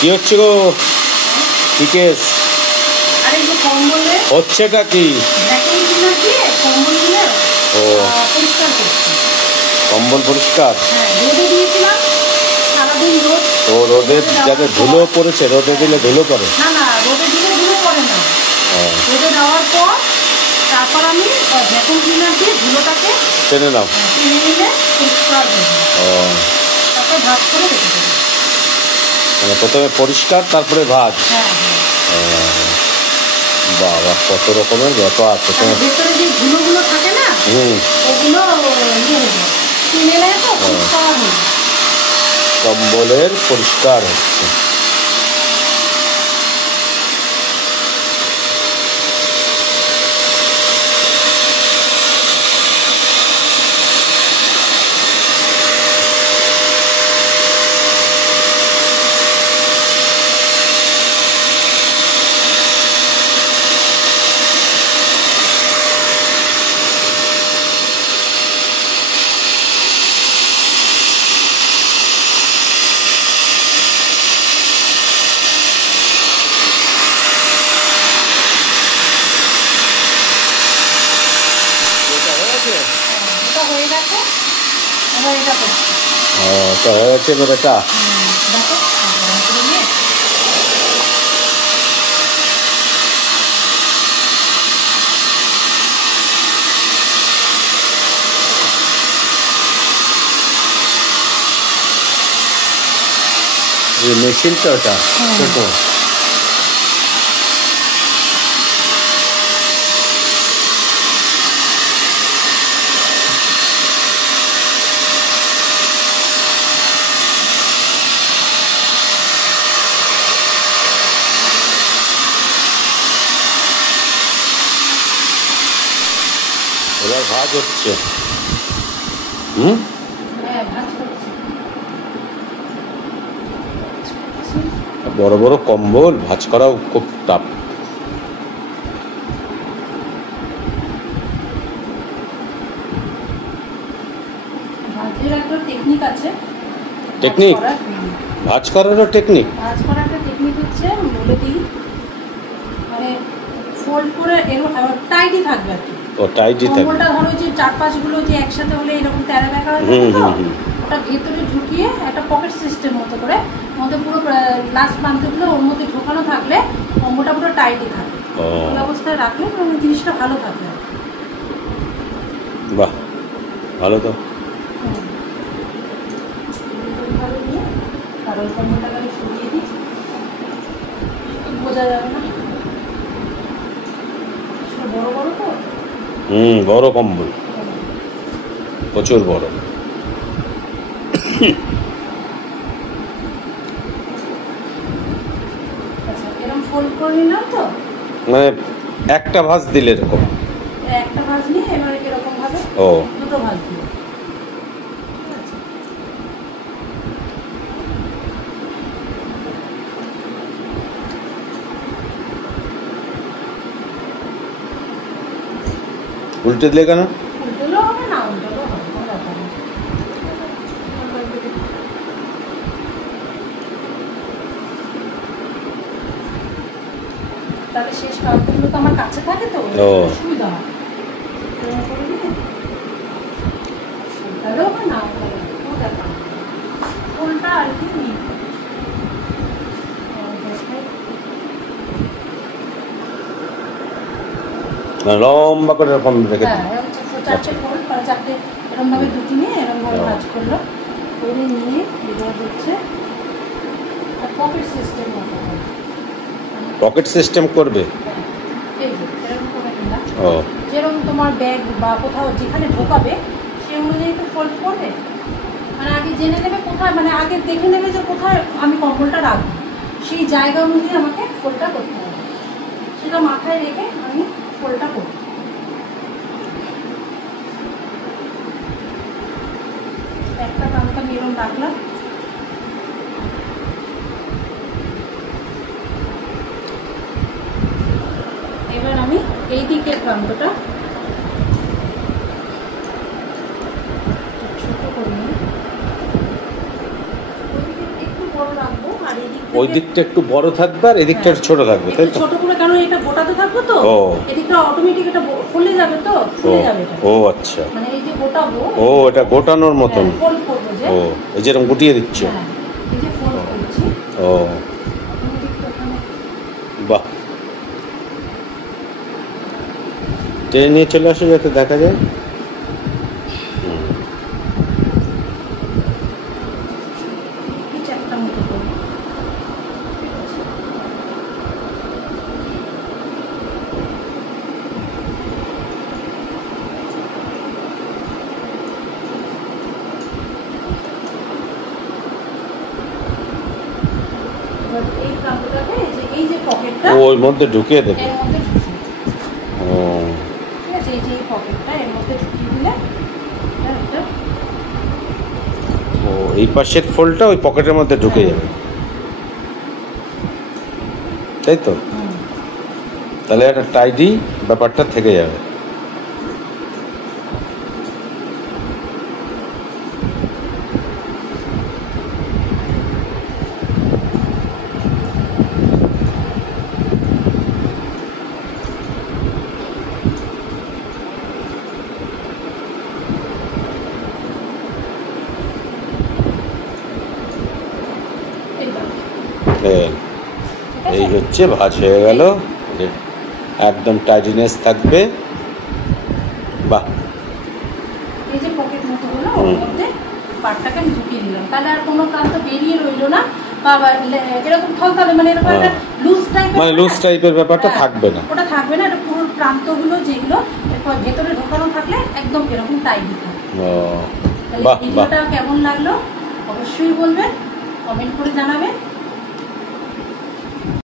কি হচ্ছে গো? কি কেস হচ্ছেটা কি? ও কম্বল পরিষ্কার। ও রোদে যাতে ধুলো পড়েছে, রোদে দিলে ধুলো পড়ে না? রোদে দিলে ধুলো পড়ে না। রোদে দেওয়ার পর তারপর আমি ভ্যাকুম ক্লিনার দিয়ে ধুলোটাকে টেনে নাও, টেনে নিলে পরিষ্কার হয়ে যায়। তারপর ভাঁজ করে রেখে দেবো। মানে প্রথমে পরিষ্কার তারপরে ভাঁজ। বাবা, কত রকমের ব্যাপার আছে। ভেতরে যে ধুলোগুলো থাকে না, ওগুলো টেনে নেয় তো পরিষ্কার হয়ে যায়। কম্বলের পরিষ্কার হচ্ছে। তো হয়েছে এবার এটা মেশিনটা, ওটা ছোট। এবার ভাঁজ হচ্ছে। বড় বড় কম্বল ভাঁজ করাও খুব টাফ। টেকনিক, ভাঁজ করারও টেকনিক। ভাঁজ করার একটা টেকনিক হচ্ছে, বলে দিই, মানে ফোল্ড করে টাইটই থাকবে আর কি। ও টাইটই থাকবে। কম্বলটা ধরো যে 4-5 গুলো যে একসাথে হলে এরকম তেরা বেঁকা হয়ে যায় তো, ওটা ভেতরে ঢুকিয়ে একটা পকেট সিস্টেম মতো করে মধ্যে পুরো লাস্ট প্রান্তগুলো ওর মধ্যে ঢোকানো থাকলে কম্বলটা পুরো টাইটই থাকবে। ওই অবস্থায় রাখলে জিনিসটা ভালো থাকবে। বাহ, ভালো তো। আর ওই কম্বলটাকে আমি সরিয়ে দিই, বোঝা যাবে না। বড় বড় তো, বড় কম্বল, প্রচুর বড়। এরকম ফোল্ড করে নিলাম তো, মানে একটা ভাঁজ দিলে এরকম একটা ভাঁজ নিয়ে এবার এরকম ভাবে দুটো ভাঁজ দিই। উল্টে দিলে কেন? উল্টেলেও হবে, না উল্টেলেও হবে, কোনো ব্যাপার না। তাহলে শেষ প্রান্তগুলো তো আমার কাছে থাকে, তো সুবিধা হয়। উল্টালেও হবে, না উল্টালেও কোনো ব্যাপার না। উল্টা আর কি লম্বা করে এরকম রেখে দিই। চারটে ফোল্ড, চারটে এরকম ভাবে দুটি নিয়ে এরকম ভাবে ভাঁজ করলো, করে নিয়ে এবার হচ্ছে পকেট সিস্টেম মতো। পকেট সিস্টেম করবে? যেরকম তোমার ব্যাগ বা কোথাও যেখানে ঢোকাবে সেই অনুযায়ী তো ফোল্ড করবে। মানে আগে জেনে নেবে কোথায়, মানে আগে দেখে নেবে যে কোথায় আমি কম্বলটা রাখবো, সেই জায়গা অনুযায়ী আমাকে ফোল্ডটা করতে হবে। সেটা মাথায় রেখে আমি ফোল্ডটা করব। একটা প্রান্ত আমি এরকম রাখলাম, এবার আমি এই দিকের প্রান্তটা ছোট করে নিই, একটু বড় রাখবো, আর এই দিকটা ওই দিকটা একটু বড় থাকবে আর এদিকটা একটু ছোট থাকবে, তাই তো? ছোট করে, কারণ এটা গোটাতে থাকবে তো, ও এদিকটা অটোমেটিক এটা ফুলে যাবে, তো ফুলে যাবে এটা। ও আচ্ছা, মানে এই যে গোটাবো, ও এটা গোটানোর মতন। ফোল্ড করবো যে, ও এই যেরকম গুটিয়ে দিচ্ছ। হ্যাঁ এই যে ফোল্ড করছি, ও বাহ, টেনে নিয়ে চলে আসো যাতে দেখা যায়। একটা মতো করবো। এই প্রান্তটাকে এই যে পকেটটা ওর মধ্যে ঢুকিয়ে দেবে। এর মধ্যে ঢুকিয়ে, ও ঠিক আছে, এই যে এই পকেটটা এর মধ্যে ঢুকিয়ে দিলে এটা একটা, ও এই পাশের ফোল্ডটা ওই পকেটের মধ্যে ঢুকে যাবে, তাই তো? তাহলে একটা টাইডি ব্যাপারটা থেকে যাবে। এই হচ্ছে ভাঁজ হয়ে গেল, একদম টাইডিনেস থাকবে। বাহ, এই যে পকেট মতো হলো, ওর মধ্যে পাটটাকে আমি ঢুকিয়ে দিলাম, তাহলে আর কোনো প্রান্ত বেরিয়ে রইলো না, বা এরকম থলথলে, মানে এরকম একটা লুজ টাইপের, মানে লুজ টাইপের ব্যাপারটা থাকবে না, ওটা থাকবে না। এটা পুরো প্রান্তগুলো যেগুলো এরপর ভেতরে ঢোকানো থাকলে একদম এরকম টাইটই থাকবে। বাহ বাহ। ভিডিওটা কেমন লাগলো অবশ্যই বলবেন, কমেন্ট করে জানাবেন।